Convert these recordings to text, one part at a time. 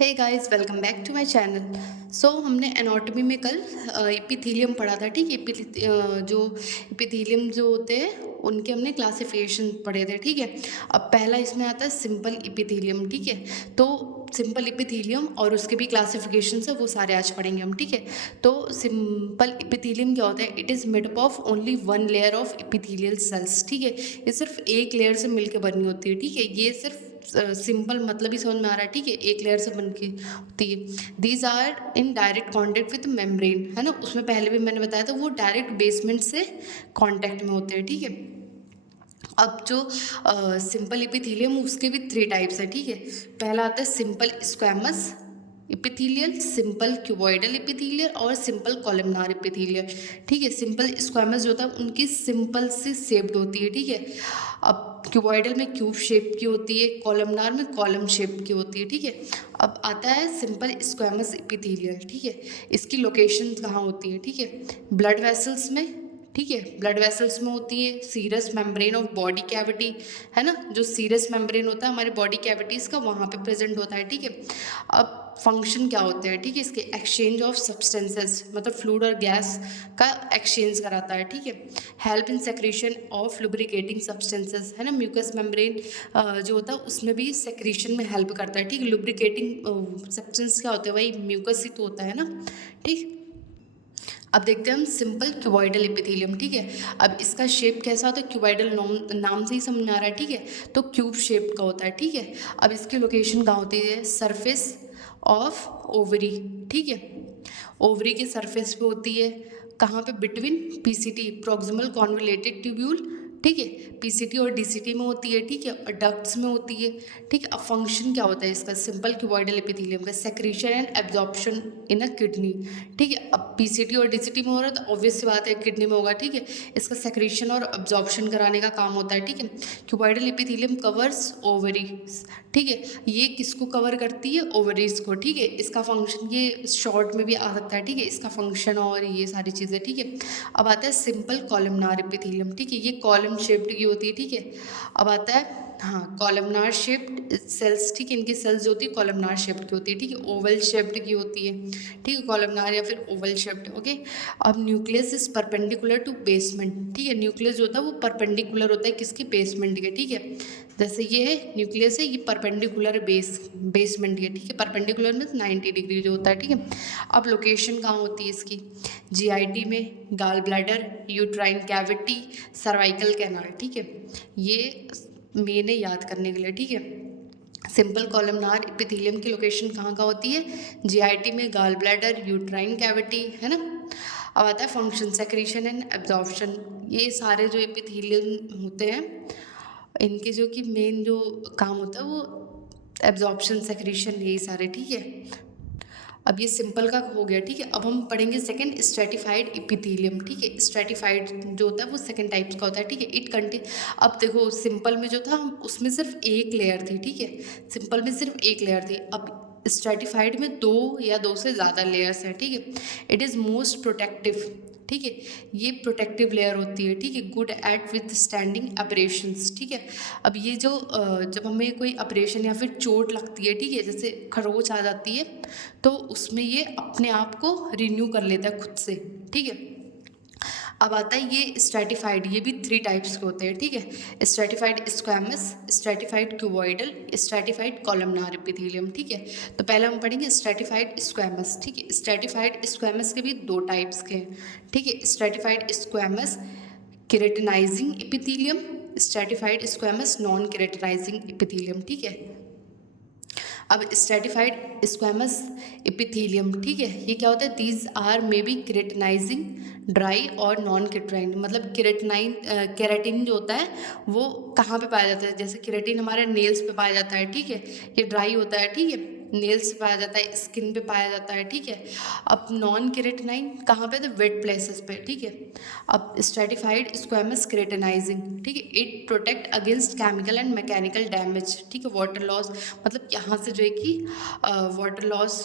Hey guys, welcome back to my channel. हमने anatomy में कल एपिथेलियम पढ़ा था। ठीक है। जो एपिथेलियम जो होते हैं उनके हमने क्लासिफिकेशन पढ़े थे। ठीक है। अब पहला इसमें आता है सिंपल एपिथेलियम। ठीक है। तो सिंपल एपिथेलियम और उसके भी क्लासिफिकेशन है, वो सारे आज पढ़ेंगे हम। ठीक है। तो सिंपल एपिथेलियम क्या होता है? It is made up of only one layer of epithelial cells. ठीक है। ये सिर्फ एक लेयर से मिलकर बनी होती है। ठीक है। ये सिर्फ सिंपल मतलब ही समझ में आ रहा है। ठीक है। एक लेयर से बन के होती है। These are in direct contact with membrane, है ना। उसमें पहले भी मैंने बताया था, वो डायरेक्ट बेसमेंट से कॉन्टेक्ट में होते हैं। ठीक है। अब जो सिंपल एपिथेलियम उसके भी थ्री टाइप्स है। ठीक है। पहला आता है simple squamous epithelial, simple cuboidal epithelial और सिंपल कॉलमनार एपिथेलियल। ठीक है। सिंपल स्क्वैमस जो होता है उनकी सिंपल सी शेप्ड होती है। ठीक है। अब क्यूबॉइडल में क्यूब शेप की होती है, कॉलमनार में कॉलम शेप की होती है। ठीक है। अब आता है सिंपल स्क्वैमस एपिथेलियल। ठीक है। इसकी लोकेशन कहाँ होती है? ठीक है। ब्लड वेसल्स में। ठीक है। ब्लड वेसल्स में होती है, serous membrane of body cavity, है ना। जो सीरस मेम्ब्रेन होता है हमारी बॉडी कैविटीज़ का, वहाँ पे प्रेजेंट होता है। ठीक है। अब फंक्शन क्या होते हैं? ठीक है। इसके एक्सचेंज ऑफ सब्सटेंसेस, मतलब फ्लूइड और गैस का एक्सचेंज कराता है। ठीक है। Help in secretion of lubricating substances, है ना। म्यूकस मेम्ब्रेन जो होता है उसमें भी सेक्रेशन में हेल्प करता है। ठीक है। लुब्रिकेटिंग सब्सटेंस क्या होते हैं? वही म्यूकस ही तो होता है ना। ठीक। अब देखते हैं हम सिंपल क्यूबॉइडल एपिथेलियम। ठीक है। अब इसका शेप कैसा होता है? क्यूबॉइडल नाम से ही समझ में आ रहा है। ठीक है। तो क्यूब शेप का होता है। ठीक है। अब इसकी लोकेशन कहाँ होती है? Surface of ovary. ठीक है। ओवरी के सरफेस पे होती है। कहाँ पे? Between PCT, proximal convoluted tubule. ठीक है। पीसीटी और डीसीटी में होती है। ठीक है। और डक्ट्स में होती है। ठीक है। अब फंक्शन क्या होता है इसका? सिंपल क्यूबॉइडल एपिथेलियम का secretion and absorption in a kidney. ठीक है। अब पीसीटी और डीसीटी में हो रहा है तो ऑब्वियस सी बात है किडनी में होगा। ठीक है। इसका सेक्रेशन और एब्जॉर्प्शन कराने का काम होता है। ठीक है। Cuboidal epithelium covers ovaries. ठीक है। ये किसको कवर करती है? ओवरीज को। ठीक है। इसका फंक्शन ये शॉर्ट में भी आ सकता है। ठीक है। इसका फंक्शन और ये सारी चीज़ें। ठीक है। अब आता है सिंपल कॉलमनार एपिथेलियम। ठीक है। ये कॉलम शेप्ड की होती है। ठीक है। अब आता है, हाँ, कॉलमनार शेप्ड सेल्स। ठीक है। इनकी सेल्स जो होती है कॉलमनार शेप्ड की होती है। ठीक है। ओवल शेप्ड की होती है। ठीक है। कॉलमनार या फिर ओवल शेप्ड। ओके। अब nucleus is perpendicular to basement. ठीक है। न्यूक्लियस जो होता है वो परपेंडिकुलर होता है किसके? बेसमेंट के। ठीक है। जैसे ये है न्यूक्लियस है, ये परपेंडिकुलर बेसमेंट के। ठीक है। परपेंडिकुलर में 90 डिग्री जो होता है। ठीक है। अब लोकेशन कहाँ होती है इसकी? जीआईटी में, gall bladder, uterine cavity, cervical canal. ठीक है। ये मेन है याद करने के लिए। ठीक है। सिंपल कॉलमनार एपिथेलियम की लोकेशन कहाँ का होती है? जीआईटी में, गाल ब्लैडर, यूट्राइन कैविटी, है ना। अब आता है फंक्शन, सेक्रेशन एंड एब्जॉर्प्शन। ये सारे जो एपिथेलियम होते हैं इनके जो कि मेन जो काम होता है वो एब्जॉर्प्शन, सेक्रेशन, यही सारे। ठीक है। अब ये सिंपल का हो गया। ठीक है। अब हम पढ़ेंगे सेकंड स्ट्रेटिफाइड एपिथेलियम। ठीक है। स्ट्रेटिफाइड जो होता है वो सेकंड टाइप्स का होता है। ठीक है। इट कंटेन, अब देखो सिंपल में जो था उसमें सिर्फ एक लेयर थी। ठीक है। सिंपल में सिर्फ एक लेयर थी। अब स्ट्रेटिफाइड में दो या दो से ज़्यादा लेयर्स हैं। ठीक है। It is most protective. ठीक है। ये प्रोटेक्टिव लेयर होती है। ठीक है। Good at with standing operations. ठीक है। अब ये जो जब हमें कोई ऑपरेशन या फिर चोट लगती है, ठीक है, जैसे खरोच आ जाती है, तो उसमें ये अपने आप को रिन्यू कर लेता है खुद से। ठीक है। अब आता है ये स्ट्रेटिफाइड, ये भी थ्री टाइप्स के होते हैं। ठीक है। Stratified squamous, stratified cuboidal, stratified columnar epithelium. ठीक है। तो पहले हम पढ़ेंगे स्ट्रेटिफाइड स्क्वैमस। ठीक है। स्ट्रेटिफाइड स्क्वैमस के भी दो टाइप्स के हैं। ठीक है। Stratified squamous keratinizing epithelium, stratified squamous non keratinizing epithelium. ठीक है। अब स्ट्रेटिफाइड स्क्वैमस एपिथेलियम। ठीक है। ये क्या होता है? These are may be keratinizing, dry और नॉन केरेटिनाइज। मतलब केराटिन जो होता है वो कहाँ पे पाया जाता है? जैसे केराटिन हमारे नेल्स पे पाया जाता है। ठीक है। ये ड्राई होता है। ठीक है। नेल्स पे पाया जाता है, स्किन पे पाया जाता है। ठीक है। अब नॉन केरेटिनाइन कहाँ पे? तो वेट प्लेसेस पे। ठीक है। अब स्ट्रेटिफाइड स्क्वैमस केरेटिनाइजिंग। ठीक है। It protect against chemical and mechanical damage. ठीक है। वाटर लॉस, मतलब यहाँ से जो है कि वाटर लॉस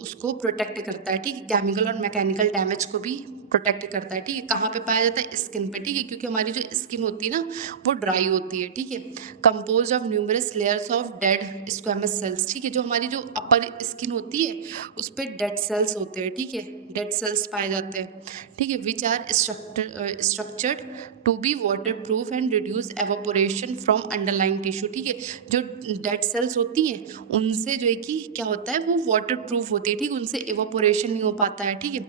उसको प्रोटेक्ट करता है। ठीक है। केमिकल और मैकेनिकल डैमेज को भी प्रोटेक्ट करता है, ठीक है। कहाँ पे पाया जाता है? स्किन पे, ठीक है, क्योंकि हमारी जो स्किन होती है ना वो ड्राई होती है, ठीक है। Compose of numerous layers of dead squamous cells, ठीक है। जो हमारी जो अपर स्किन होती है उस पर डेड सेल्स होते हैं, ठीक है, डेड सेल्स पाए जाते हैं, ठीक है, which are structured to be waterproof and reduce evaporation from underlying tissue, ठीक है। जो डेड सेल्स होती हैं उनसे जो है कि क्या होता है, वो वाटर प्रूफ होती है, ठीक है, उनसे एवोपोरेशन नहीं हो पाता है, ठीक है।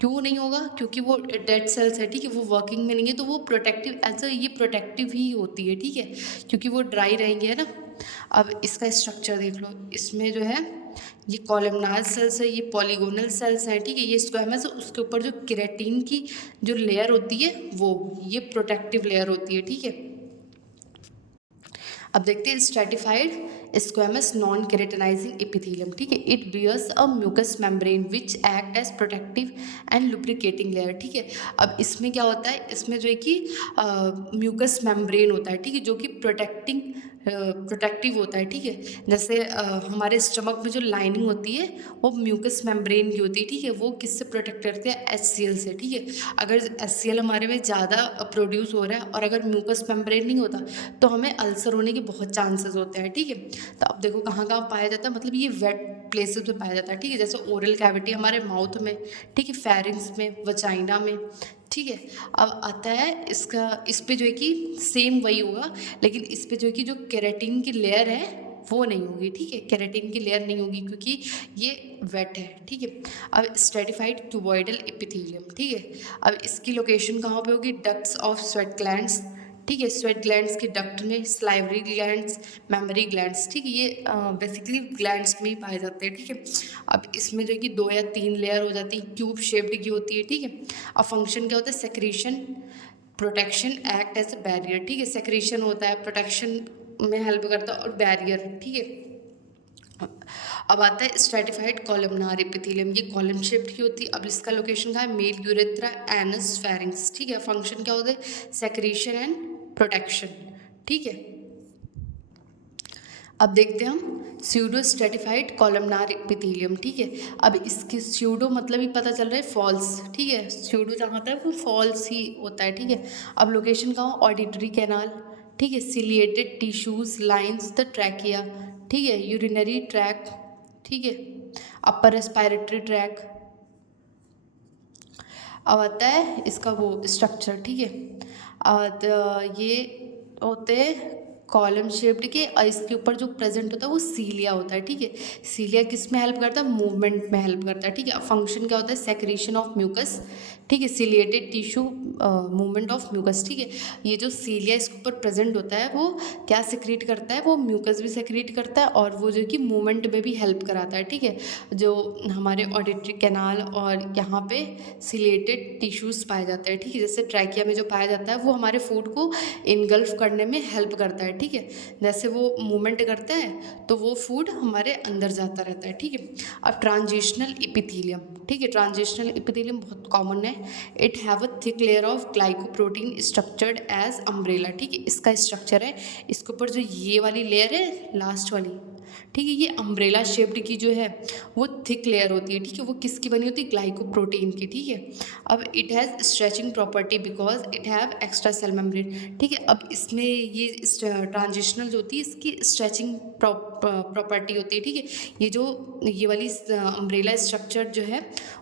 क्यों नहीं होगा? क्योंकि वो डेड सेल्स है, ठीक है, वो वर्किंग में नहीं है, तो वो प्रोटेक्टिव एज ये प्रोटेक्टिव ही होती है, ठीक है, क्योंकि वो ड्राई रहेंगे, है ना। अब इसका स्ट्रक्चर देख लो, इसमें जो है ये कॉलमनार सेल्स है, ये पॉलीगोनल सेल्स हैं, ठीक है, ये स्क्वेमस है, उसके ऊपर जो केराटिन की जो लेयर होती है वो ये प्रोटेक्टिव लेयर होती है, ठीक है। अब देखते हैं stratified squamous non keratinizing epithelium, ठीक है। It bears a mucous membrane which act as protective and lubricating layer, ठीक है। अब इसमें क्या होता है, इसमें जो है कि म्यूकस मेम्ब्रेन होता है, ठीक है, जो कि प्रोटेक्टिव होता है, ठीक है। जैसे हमारे स्टमक में जो लाइनिंग होती है वो म्यूकस मेम्ब्रेन की होती है, ठीक है, वो किससे प्रोटेक्ट करते हैं? HCl से, ठीक है। अगर HCl हमारे में ज़्यादा प्रोड्यूस हो रहा है और अगर म्यूकस मेम्ब्रेन नहीं होता तो हमें अल्सर होने के बहुत चांसेस होते हैं, ठीक है। तो अब देखो कहाँ कहाँ पाया जाता है, मतलब ये वेट प्लेसेस पे पाया जाता है, ठीक है, जैसे ओरल कैविटी हमारे माउथ में, ठीक है, फेरिंग्स में, वजाइना में, ठीक है। अब आता है इसका, इस पे जो है कि सेम वही होगा, लेकिन इस पे जो है कि जो केराटिन की लेयर है वो नहीं होगी, ठीक है, केराटिन की लेयर नहीं होगी क्योंकि ये वेट है, ठीक है। अब स्ट्रेटिफाइड क्यूबॉइडल एपिथेलियम, ठीक है। अब इसकी लोकेशन कहाँ पे होगी? डक्ट्स ऑफ स्वेट ग्लैंड्स, ठीक है, स्वेट ग्लैंड्स के डक्ट में, सलाइवरी ग्लैंड्स, मेमोरी ग्लैंड्स, ठीक है, ये बेसिकली ग्लैंड्स में ही पाए जाते हैं, ठीक है। अब इसमें जो है कि 2 या 3 लेयर हो जाती है, क्यूब शेप्ड की होती है, ठीक है। अब फंक्शन क्या होता है? Secretion, protection, act as a barrier, ठीक है, सेक्रीशन होता है, प्रोटेक्शन में हेल्प करता है और बैरियर, ठीक है। अब आता है स्ट्रेटिफाइड कॉलमनार एपिथेलियम, ये कॉलम शेप्ड की होती है। अब इसका लोकेशन कहाँ है? मेल यूरेथ्रा, एनस, फेरिंग्स, ठीक है। फंक्शन क्या होता है? सेक्रीशन एंड प्रोटेक्शन, ठीक है। अब देखते हैं हम स्यूडो स्ट्रेटिफाइड कॉलमनार एपिथेलियम, ठीक है। अब इसके स्यूडो मतलब ही पता चल रहा है फॉल्स, ठीक है, स्यूडो जहाँ होता है वो फॉल्स ही होता है, ठीक है। अब लोकेशन कहाँ? ऑडिटरी कैनाल, ठीक है, ciliated tissues lines the trachea, ठीक है, यूरिनरी ट्रैक, ठीक है, अपर रेस्पिरेटरी ट्रैक। अब आता है इसका वो स्ट्रक्चर, ठीक है। और ये होते हैं कॉलम शेप्ड के, और इसके ऊपर जो प्रेजेंट होता है वो सीलिया होता है, ठीक है। सीलिया किस में हेल्प करता है? मूवमेंट में हेल्प करता है, ठीक है। अब फंक्शन क्या होता है? सेक्रीशन ऑफ म्यूकस, ठीक है, ciliated tissue, movement of mucus, ठीक है। ये जो सीलिया इसके ऊपर प्रेजेंट होता है वो क्या सेक्रीट करता है? वो म्यूकस भी सेक्रीट करता है और वो जो कि मूवमेंट में भी हेल्प कराता है, ठीक है। जो हमारे ऑडिटरी कैनाल और यहाँ पे सिलिएटेड टिश्यूज़ पाए जाते हैं, ठीक है, जैसे ट्रैकिया में जो पाया जाता है वो हमारे फूड को इनगल्फ करने में हेल्प करता है, ठीक है। जैसे वो मूवमेंट करता है तो वो फूड हमारे अंदर जाता रहता है, ठीक है। अब ट्रांजिशनल एपिथेलियम, ठीक है, ट्रांजिशनल एपिथेलियम बहुत कॉमन है। It have a thick layer of glycoprotein structured as umbrella, ठीक है, इसका स्ट्रक्चर है, इसके ऊपर जो ये वाली लेयर है लास्ट वाली, ठीक है, ये अम्ब्रेला शेप्ड की जो है वो थिक लेयर होती है, ठीक है, वो किसकी बनी होती है? ग्लाइकोप्रोटीन की, ठीक है। अब it has stretching property because it have extra cell membrane, ठीक है। अब इसमें ये ट्रांजिशनल जो होती है इसकी स्ट्रेचिंग प्रॉपर्टी होती है, ठीक है। ये जो ये वाली अम्ब्रेला स्ट्रक्चर जो है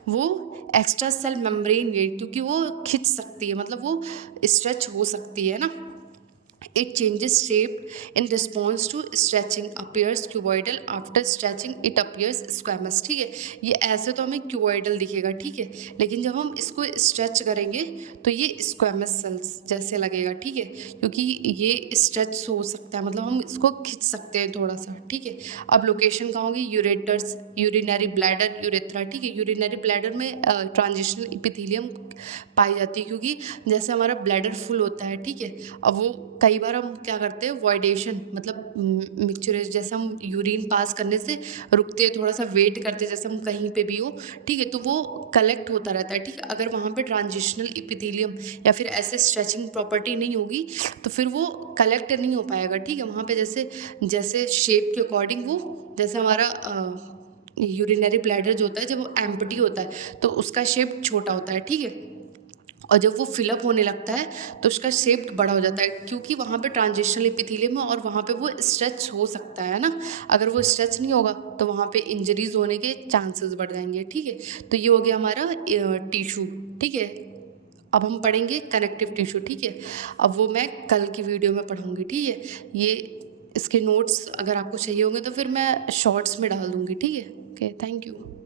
वो एक्स्ट्रा सेल मेम्ब्रेन है, क्योंकि वो खिंच सकती है, मतलब वो स्ट्रेच हो सकती है ना। It changes shape in response to stretching, appears cuboidal, after stretching it appears squamous, ठीक है। ये ऐसे तो हमें cuboidal दिखेगा, ठीक है, लेकिन जब हम इसको स्ट्रेच करेंगे तो ये स्क्वेमस सेल्स जैसे लगेगा, ठीक है, क्योंकि ये स्ट्रेच हो सकता है, मतलब हम इसको खींच सकते हैं थोड़ा सा, ठीक है। अब लोकेशन कहाँ होगी? यूरेटर्स, यूरिनरी ब्लैडर, यूरेथ्रा, ठीक है। यूरिनरी ब्लैडर में ट्रांजिशनल एपिथेलियम पाई जाती है, क्योंकि जैसे हमारा ब्लैडर फुल होता है, ठीक है, अब वो कई बार हम क्या करते हैं वॉइडेशन, मतलब मिक्सचरेज, जैसे हम यूरिन पास करने से रुकते हैं, थोड़ा सा वेट करते हैं, जैसे हम कहीं पे भी हो, ठीक है, तो वो कलेक्ट होता रहता है, ठीक है। अगर वहाँ पे ट्रांजिशनल एपिथेलियम या फिर ऐसे स्ट्रेचिंग प्रॉपर्टी नहीं होगी तो फिर वो कलेक्ट नहीं हो पाएगा, ठीक है। वहाँ पे जैसे जैसे शेप के अकॉर्डिंग वो, जैसे हमारा यूरिनरी ब्लैडर जो होता है जब वो एम्प्टी होता है तो उसका शेप छोटा होता है, ठीक है। और जब वो फ़िलअप होने लगता है तो उसका शेप बड़ा हो जाता है, क्योंकि वहाँ पे ट्रांजिशनल एपिथेलियम है और वहाँ पे वो स्ट्रेच हो सकता है ना। अगर वो स्ट्रेच नहीं होगा तो वहाँ पे इंजरीज होने के चांसेस बढ़ जाएंगे, ठीक है। तो ये हो गया हमारा टिश्यू, ठीक है। अब हम पढ़ेंगे कनेक्टिव टिश्यू, ठीक है। अब वो मैं कल की वीडियो में पढ़ूंगी, ठीक है। ये इसके नोट्स अगर आपको चाहिए होंगे तो फिर मैं शॉर्ट्स में डाल दूंगी, ठीक है। Okay, thank you.